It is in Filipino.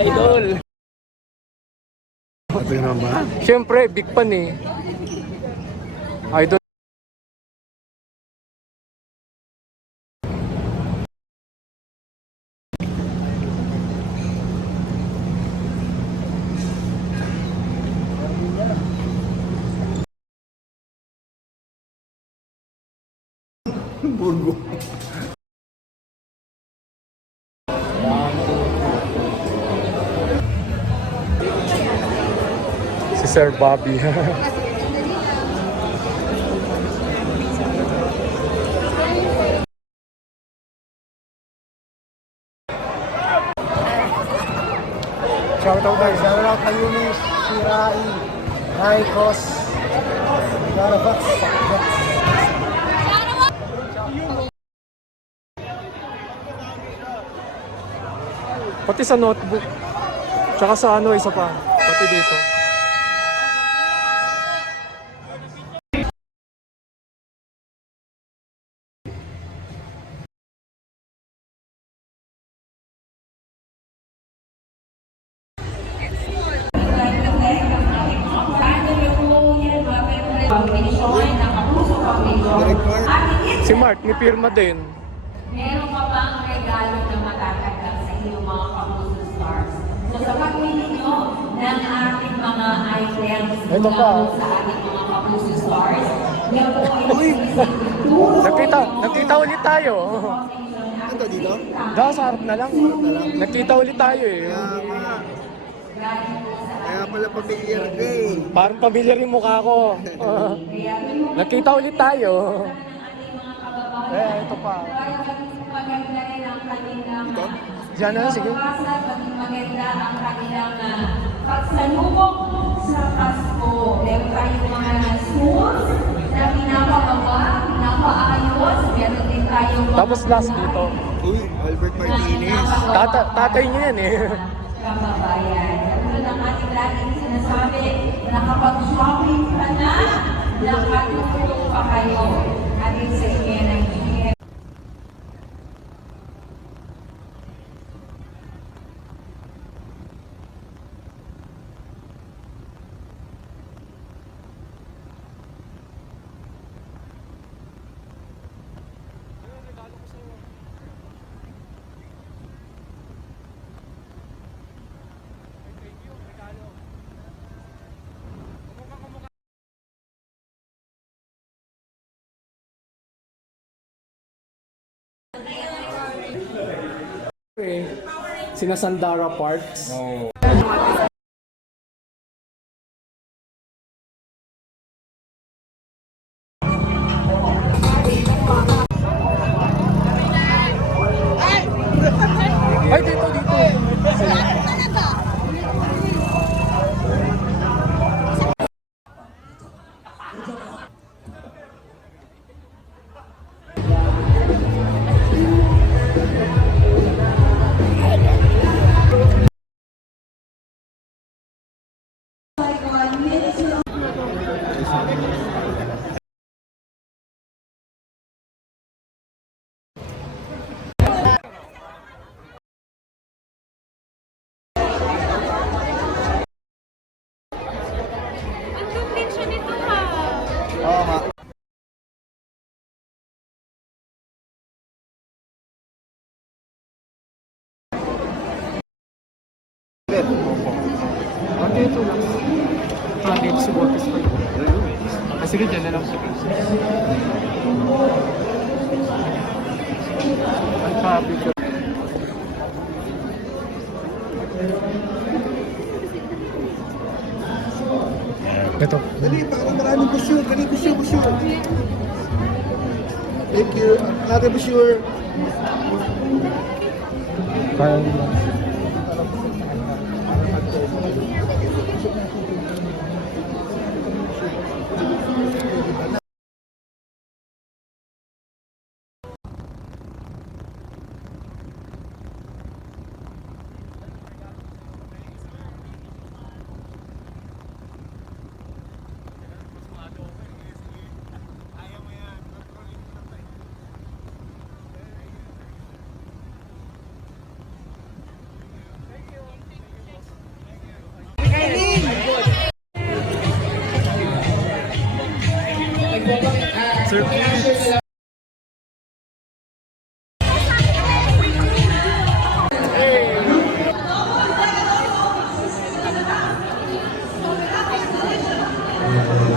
Idol. Ito naman ba? Siyempre, big fan eh. Idol. Burgo. Si Sir Bobby. Shoutout guys. Shoutout kay Yunis, Shirai, Raikos, Garabax, Pati sa notebook. Tsaka sa ano, isa pa. Pati dito. Si Mark, ni pirma din. Meron pa bang regalo na matatanggap sa inyong mga Kapuso Stars? So sa pagpili nyo ng ating mga items Ito pa. sa ating mga Kapuso Stars, yan po ay Nakita ulit tayo. Ito dito? Dahil sa harap na lang. Nakita ulit tayo eh. Kaya pala pamilyar ka eh. Parang pamilyar yung mukha ko. Nakita ulit tayo. Ito pa. maganda rin ang kanilang Diyan na, sige. maging maganda ang kanilang pagsalubong sa Pasko. Meron tayong mga schools na pinapababa, pinapaayos. Meron din tayong Tapos last dito. Uy, Albert Martinez. Tatay niya yan eh. kababayan. Katulad ng ating laging sinasabi, nakapag-shopping ka na, nakatulong pa kayo. Ating sa inyo ng Sina Sandara Parks. Ay, dito. Oo nga. Dito lang. Dito si Botis pa yun. Sige, dyan na lang siya. Ang papi ko. Ito. Dali, baka maraming brochure. Dali, brochure. Thank you. Another brochure. Kaya nila. Sir Pete. Hey!